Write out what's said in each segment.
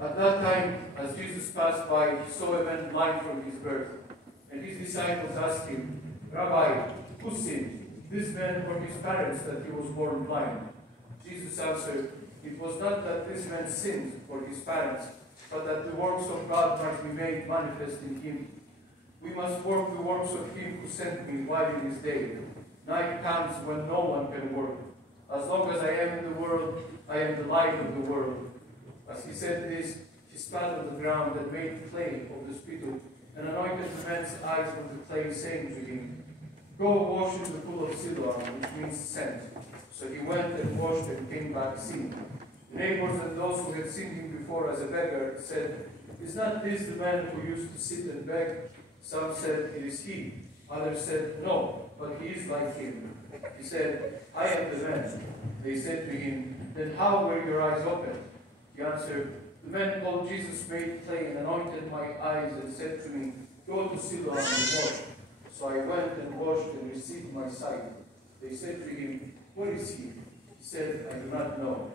At that time, as Jesus passed by, he saw a man blind from his birth. And his disciples asked him, Rabbi, who sinned, this man or his parents, that he was born blind? Jesus answered, it was not that this man sinned or his parents, but that the works of God might be made manifest in him. We must work the works of him who sent me while it is day. Night comes when no one can work. As long as I am in the world, I am the light of the world. As he said this, he spat on the ground and made clay of the spittle, and anointed the man's eyes with the clay, saying to him, Go wash in the pool of Siloam, which means sent. So he went and washed and came back seeing. The neighbors and those who had seen him before as a beggar said, Is not this the man who used to sit and beg? Some said, It is he. Others said, No, but he is like him. He said, I am the man. They said to him, Then how were your eyes opened? He answered, The man called Jesus made clay and anointed my eyes and said to me, Go to Siloam and wash. So I went and washed and received my sight. They said to him, Where is he? He said, I do not know.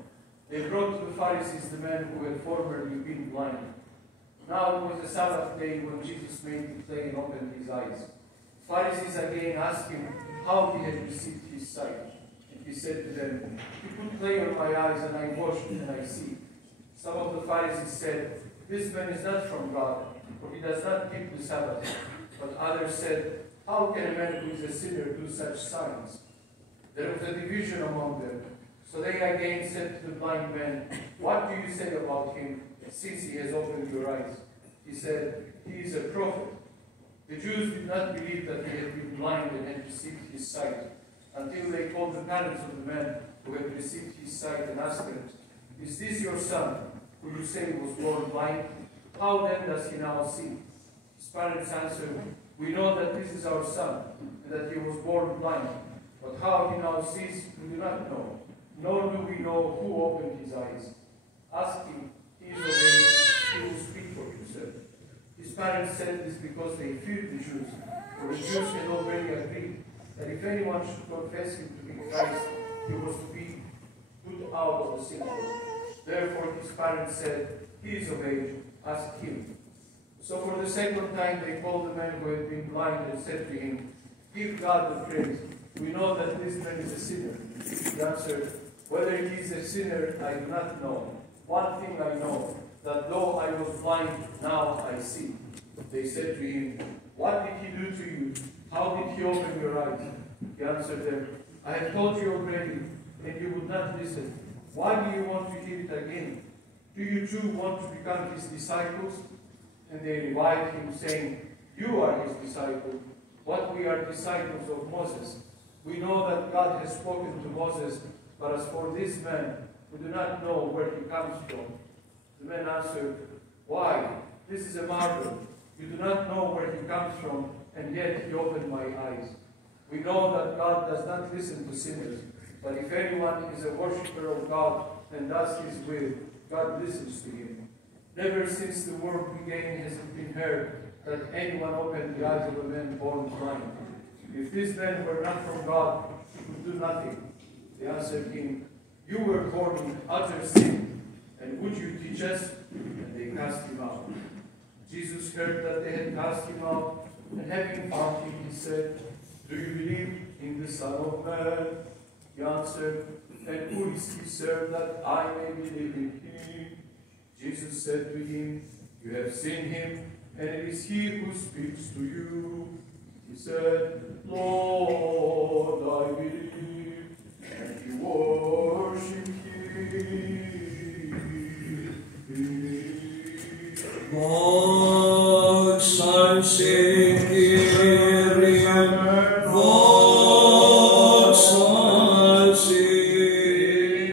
They brought to the Pharisees the man who had formerly been blind. Now it was the Sabbath day when Jesus made the clay and opened his eyes. The Pharisees again asked him how he had received his sight. And he said to them, You put clay on my eyes, and I washed, and I see. Some of the Pharisees said, This man is not from God, for he does not keep the Sabbath. But others said, How can a man who is a sinner do such signs? There was a division among them. So they again said to the blind man, What do you say about him, since he has opened your eyes? He said, He is a prophet. The Jews did not believe that he had been blind and had received his sight, until they called the parents of the man who had received his sight and asked them, Is this your son, who you say was born blind? How then does he now see? His parents answered, We know that this is our son, and that he was born blind. But how he now sees, we do not know, nor do we know who opened his eyes. Ask him, he is of age, he will speak for himself. His parents said this because they feared the Jews, for the Jews had already agreed that if anyone should confess him to be Christ, he was to be put out of the synagogue. Therefore his parents said, He is of age, ask him. So for the second time they called the man who had been blind and said to him, Give God the praise. We know that this man is a sinner. He answered, Whether he is a sinner, I do not know. One thing I know, that though I was blind, now I see. They said to him, What did he do to you? How did he open your eyes? He answered them, I have told you already, and you would not listen. Why do you want to hear it again? Do you too want to become his disciples? And they reviled him, saying, You are his disciple, but we are disciples of Moses. We know that God has spoken to Moses, but as for this man, we do not know where he comes from. The man answered, Why? This is a marvel. You do not know where he comes from, and yet he opened my eyes. We know that God does not listen to sinners, but if anyone is a worshipper of God and does his will, God listens to him. Never since the world began has it been heard that anyone opened the eyes of a man born blind. If this man were not from God, he could do nothing. They answered him, You were born in utter sin, and would you teach us? And they cast him out. Jesus heard that they had cast him out, and having found him, he said, Do you believe in the Son of Man? He answered, And who is he, sir, that I may believe in him? Jesus said to him, You have seen him, and it is he who speaks to you. He said, Lord, I believe. And he worshipped him. Mox, I'm singing.